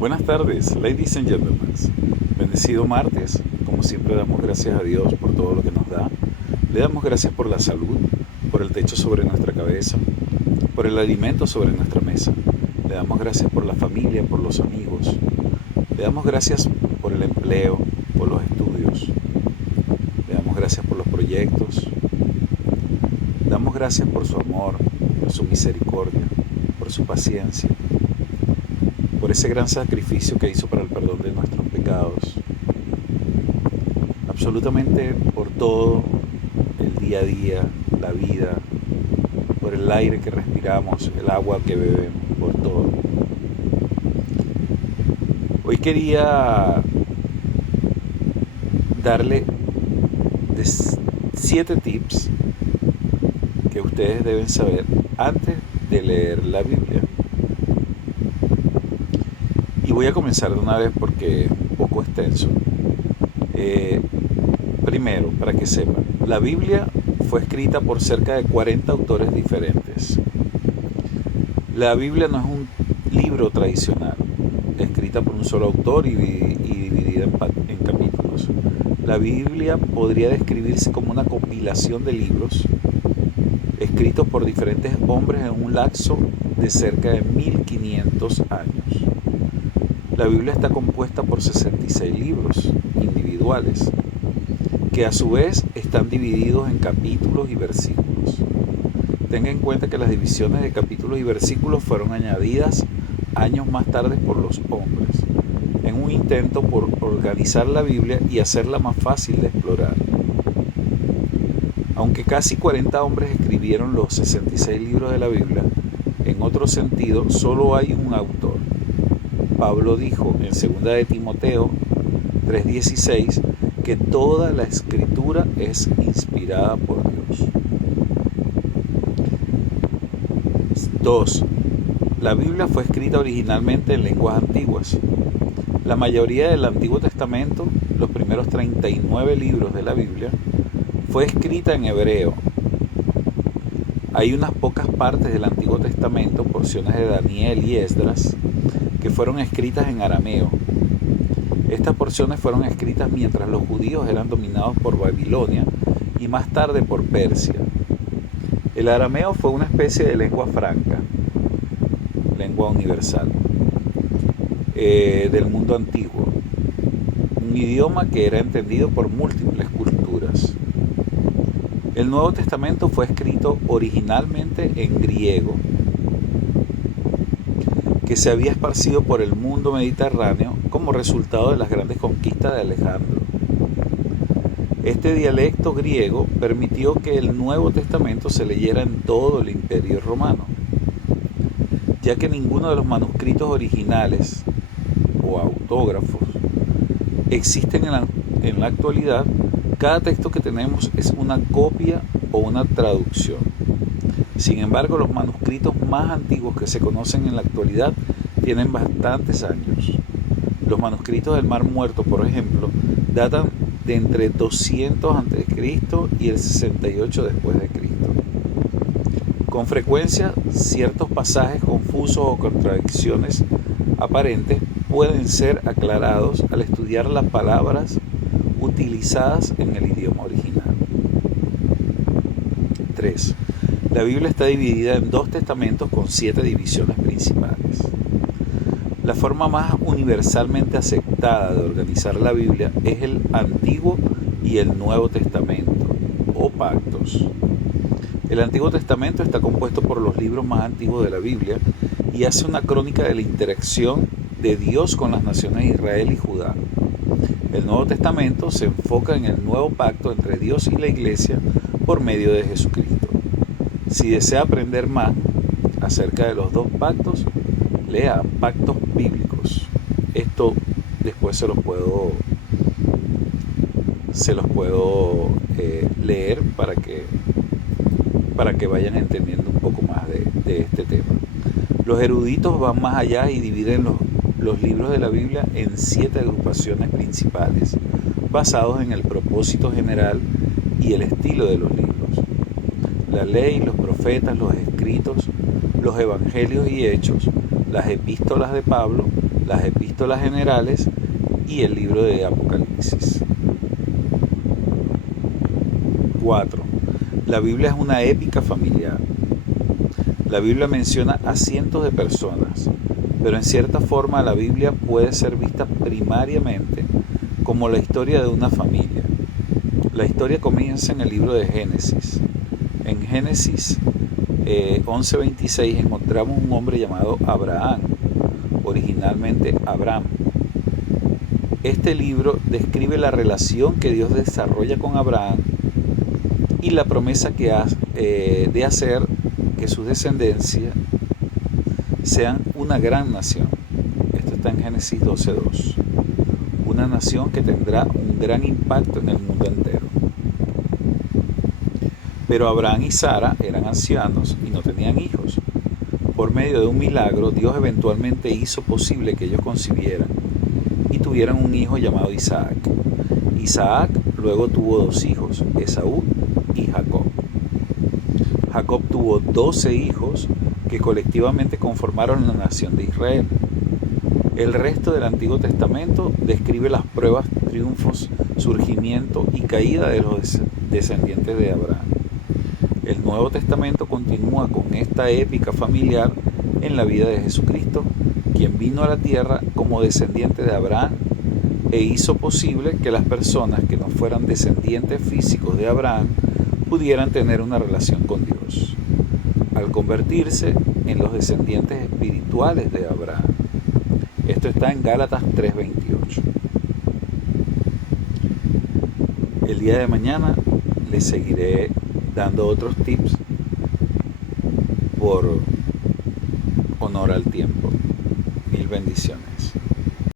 Buenas tardes, ladies and gentlemen. Bendecido martes. Como siempre damos gracias a Dios por todo lo que nos da. Le damos gracias por la salud, por el techo sobre nuestra cabeza, por el alimento sobre nuestra mesa. Le damos gracias por la familia, por los amigos. Le damos gracias por el empleo, por los estudios. Le damos gracias por los proyectos. Le damos gracias por su amor, por su misericordia, por su paciencia, por ese gran sacrificio que hizo para el perdón de nuestros pecados. Absolutamente por todo, el día a día, la vida, por el aire que respiramos, el agua que bebemos, por todo. Hoy quería darle 7 tips que ustedes deben saber antes de leer la Biblia. Y voy a comenzar de una vez porque es un poco extenso. Primero, para que sepan, la Biblia fue escrita por cerca de 40 autores diferentes. La Biblia no es un libro tradicional, escrita por un solo autor y dividida en capítulos. La Biblia podría describirse como una compilación de libros escritos por diferentes hombres en un lapso de cerca de 1500 años. La Biblia está compuesta por 66 libros individuales, que a su vez están divididos en capítulos y versículos. Tenga en cuenta que las divisiones de capítulos y versículos fueron añadidas años más tarde por los hombres, en un intento por organizar la Biblia y hacerla más fácil de explorar. Aunque casi 40 hombres escribieron los 66 libros de la Biblia, en otro sentido solo hay un autor. Pablo dijo en 2 de Timoteo 3:16 que toda la escritura es inspirada por Dios. 2. La Biblia fue escrita originalmente en lenguas antiguas. La mayoría del Antiguo Testamento, los primeros 39 libros de la Biblia, fue escrita en hebreo. Hay unas pocas partes del Antiguo Testamento, porciones de Daniel y Esdras, que fueron escritas en arameo. Estas porciones fueron escritas mientras los judíos eran dominados por Babilonia y más tarde por Persia. El arameo fue una especie de lengua franca, lengua universal, del mundo antiguo, un idioma que era entendido por múltiples culturas. El Nuevo Testamento fue escrito originalmente en griego, que se había esparcido por el mundo mediterráneo como resultado de las grandes conquistas de Alejandro. Este dialecto griego permitió que el Nuevo Testamento se leyera en todo el Imperio Romano, ya que ninguno de los manuscritos originales o autógrafos existen en la actualidad. Cada texto que tenemos es una copia o una traducción. Sin embargo, los manuscritos más antiguos que se conocen en la actualidad tienen bastantes años. Los manuscritos del Mar Muerto, por ejemplo, datan de entre 200 a.C. y el 68 después de Cristo. Con frecuencia, ciertos pasajes confusos o contradicciones aparentes pueden ser aclarados al estudiar las palabras utilizadas en el idioma original. 3. La Biblia está dividida en 2 testamentos con 7 divisiones principales. La forma más universalmente aceptada de organizar la Biblia es el Antiguo y el Nuevo Testamento, o pactos. El Antiguo Testamento está compuesto por los libros más antiguos de la Biblia y hace una crónica de la interacción de Dios con las naciones de Israel y Judá. El Nuevo Testamento se enfoca en el nuevo pacto entre Dios y la Iglesia por medio de Jesucristo. Si desea aprender más acerca de los 2 pactos, lea Pactos Bíblicos. Esto después se los puedo leer para que vayan entendiendo un poco más de este tema. Los eruditos van más allá y dividen los libros de la Biblia en 7 agrupaciones principales, basados en el propósito general y el estilo de los libros. La ley, los profetas, los escritos, los evangelios y hechos, las epístolas de Pablo, las epístolas generales y el libro de Apocalipsis. 4. La Biblia es una épica familiar. La Biblia menciona a cientos de personas, pero en cierta forma la Biblia puede ser vista primariamente como la historia de una familia. La historia comienza en el libro de Génesis. En Génesis 11:26 encontramos un hombre llamado Abraham, originalmente Abram. Este libro describe la relación que Dios desarrolla con Abraham y la promesa que de hacer que su descendencia sean una gran nación. Esto está en Génesis 12:2. Una nación que tendrá un gran impacto en el mundo entero. Pero Abraham y Sara eran ancianos y no tenían hijos. Por medio de un milagro, Dios eventualmente hizo posible que ellos concibieran y tuvieran un hijo llamado Isaac. Isaac luego tuvo 2 hijos, Esaú y Jacob. Jacob tuvo 12 hijos que colectivamente conformaron la nación de Israel. El resto del Antiguo Testamento describe las pruebas, triunfos, surgimiento y caída de los descendientes de Abraham. El Nuevo Testamento continúa con esta épica familiar en la vida de Jesucristo, quien vino a la tierra como descendiente de Abraham e hizo posible que las personas que no fueran descendientes físicos de Abraham pudieran tener una relación con Dios, al convertirse en los descendientes espirituales de Abraham. Esto está en Gálatas 3:28. El día de mañana les seguiré dando otros tips por honor al tiempo. Mil bendiciones.